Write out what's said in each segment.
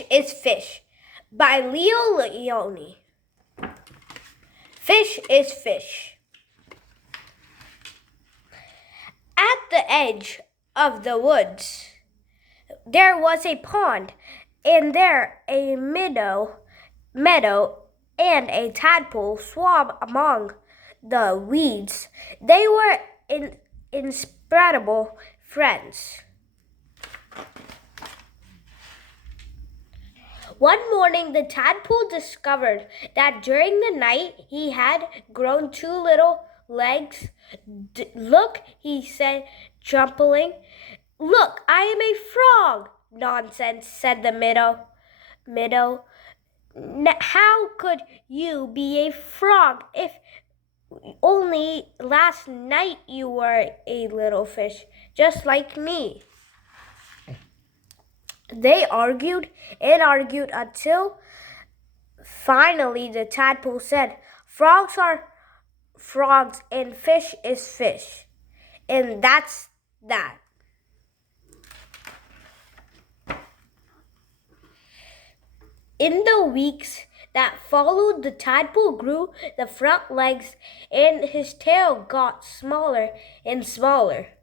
Fish is Fish by Leo Leone. Fish is fish. At the edge of the woods, there was a pond, and there a meadow, and a tadpole swam among the weeds. They were inseparable friends. One morning, the tadpole discovered that during the night he had grown 2 little legs. Look, he said, chuckling. Look, I am a frog. Nonsense, said the meadow. How could you be a frog if only last night you were a little fish, just like me? They argued and argued until finally the tadpole said, Frogs are frogs and fish is fish. And that's that. In the weeks that followed, the tadpole grew the front legs and his tail got smaller and smaller.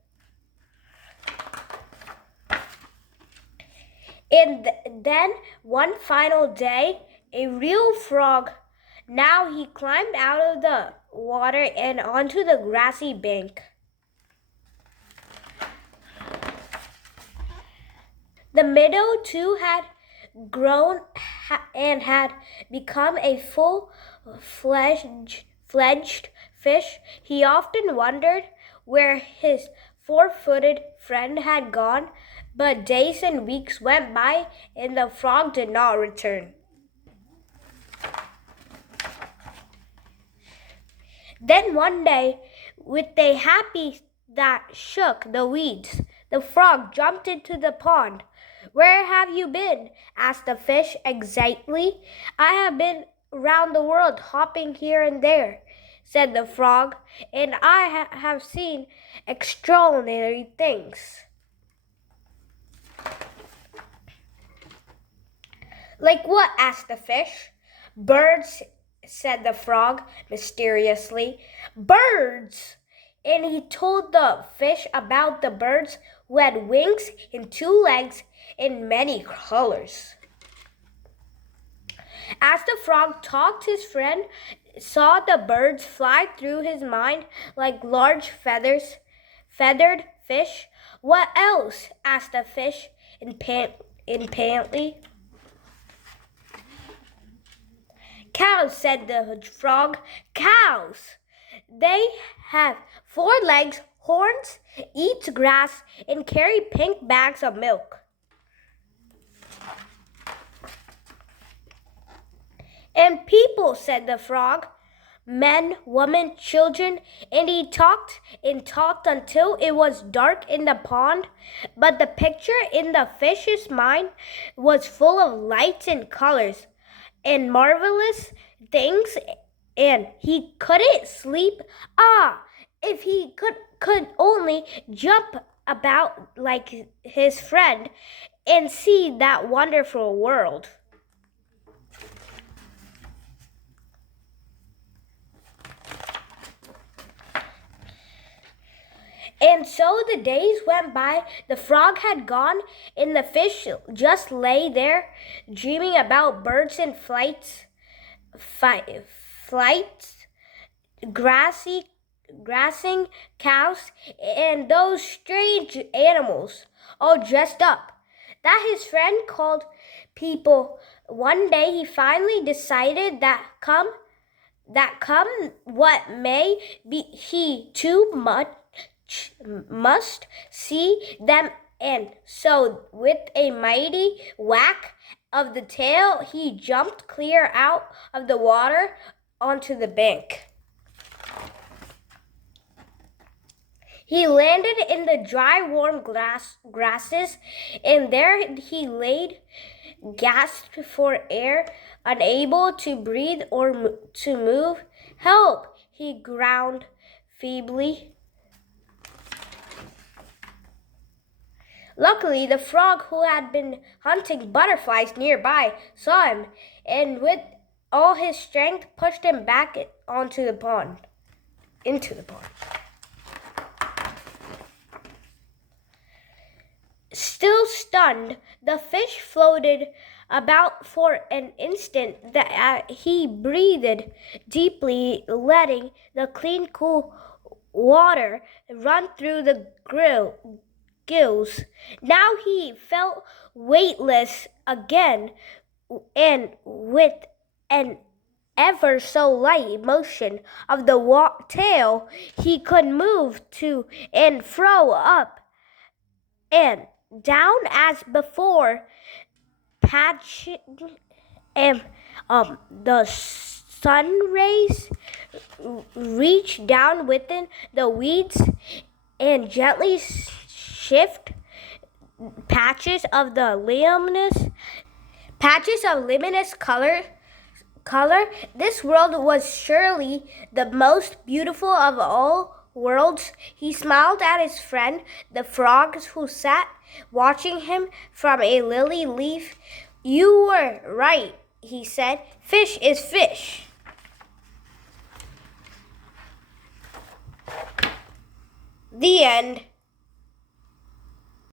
And then one final day, a real frog, now he climbed out of the water and onto the grassy bank. The meadow too had grown and had become a full-fledged fish. He often wondered where his 4-footed friend had gone, but days and weeks went by and the frog did not return. Then one day, with a happy that shook the weeds, the frog jumped into the pond. Where have you been? Asked the fish excitedly. I have been round the world, hopping here and there, said the frog, and I have seen extraordinary things. Like what? Asked the fish. Birds, said the frog mysteriously. Birds! And he told the fish about the birds who had wings and 2 legs in many colors. As the frog talked, his friend saw the birds fly through his mind like large feathered fish. What else? Asked the fish impatiently. Cows, said the frog. Cows! They have 4 legs, horns, eat grass, and carry pink bags of milk. And people, said the frog. Men, women, children, and he talked until it was dark in the pond. But the picture in the fish's mind was full of lights and colors and marvelous things, and he couldn't sleep. If he could only jump about like his friend and see that wonderful world. And so the days went by. The frog had gone, and the fish just lay there, dreaming about birds and flights, grassing cows, and those strange animals, all dressed up, that his friend called people. One day he finally decided that come what may be, he too must see them, and so with a mighty whack of the tail, he jumped clear out of the water onto the bank. He landed in the dry, warm grasses, and there he laid, gasped for air, unable to breathe or to move. Help! He groaned feebly. Luckily, the frog who had been hunting butterflies nearby saw him and with all his strength pushed him back into the pond. Still stunned, the fish floated about for an instant. That he breathed deeply, letting the clean, cool water run through the gills. Now he felt weightless again, and with an ever so light motion of the tail, he could move to and fro, up and down as before, patching the sun rays reach down within the weeds and gently shift patches of luminous color. This world was surely the most beautiful of all worlds. He smiled at his friend, the frogs, who sat watching him from a lily leaf. "You were right," he said. "Fish is fish." The end.